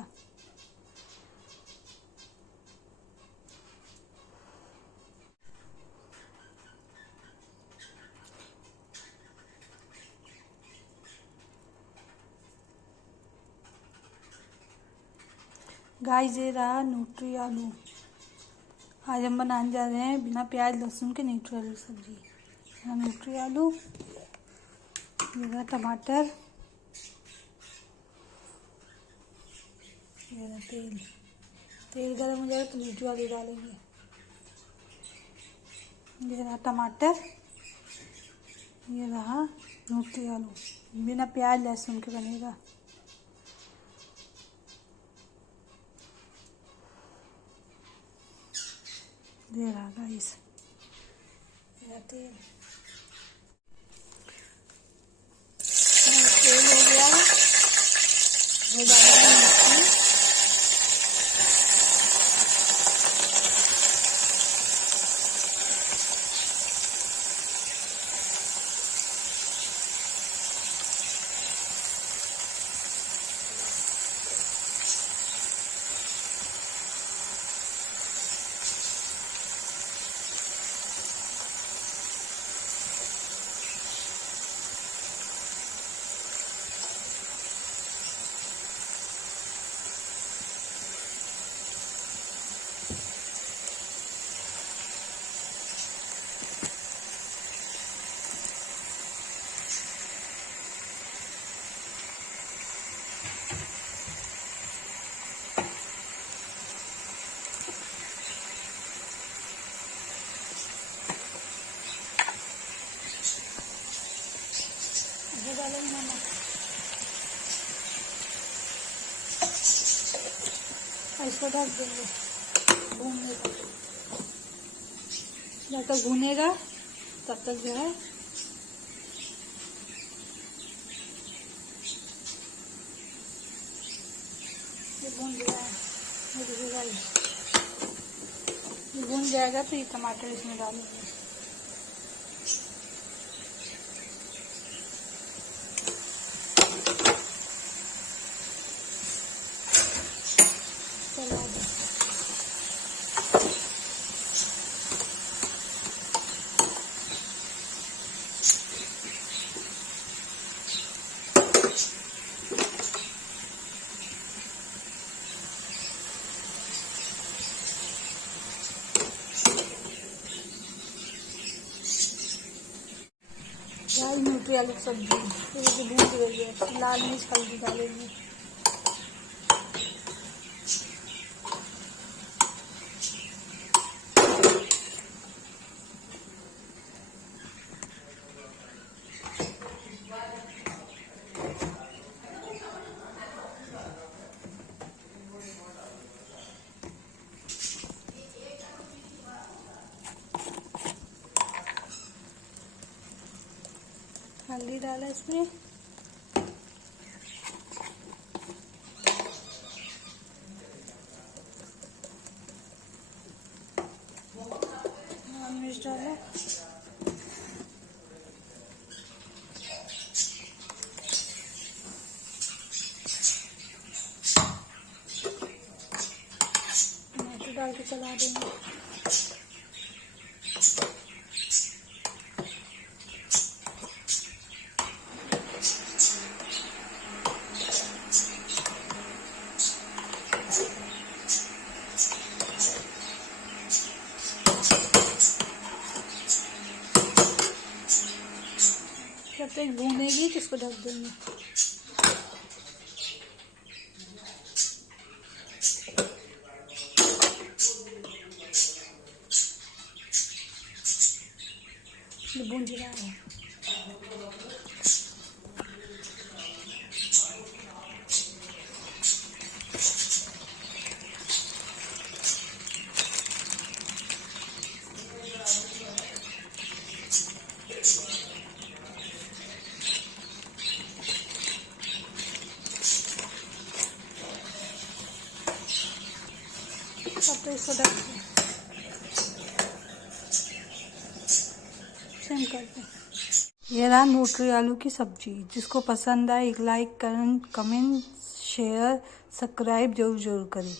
बनेगा। गाइस ये रहा न्यूट्री आलू। आज हम बनाने जा रहे हैं बिना प्याज लहसुन के न्यूट्री आलू सब्जी। यहाँ न्यूट्री आलू, ये रहा टमाटर, ये रहा तेल। तेल गर्म हो जाएगा तो न्यूट्री आलू डालेंगे। ये रहा टमाटर, ये रहा न्यूट्री आलू, बिना प्याज लहसुन के बनेगा। ये रहा गाइस, ये रहा तेल। तेल हो गया, वो डालेंगे मिर्ची, डालेंगे नमक। इसको ढक देंगे भूनने तक। जब तक भूनेगा तब तक जो है ये भून गया। ये भून जाएगा तो ये टमाटर इसमें डालेंगे। न्यूट्री आलू की सब्जी तो भून रही है। लाल मिर्च हल्दी डालेंगे। हल्दी डाला इसमें, लाल मिर्च डाला, टमाटर डाल के चला देंगे। जब तक भूनेगी तो इसको ढक देंगे। ये भून रहा है। अब तो इसको ढक सेम करते हैं। ये रहा न्यूट्री आलू की सब्जी। जिसको पसंद आए एक लाइक करें, कमेंट, शेयर सब्सक्राइब जरूर जरूर करें।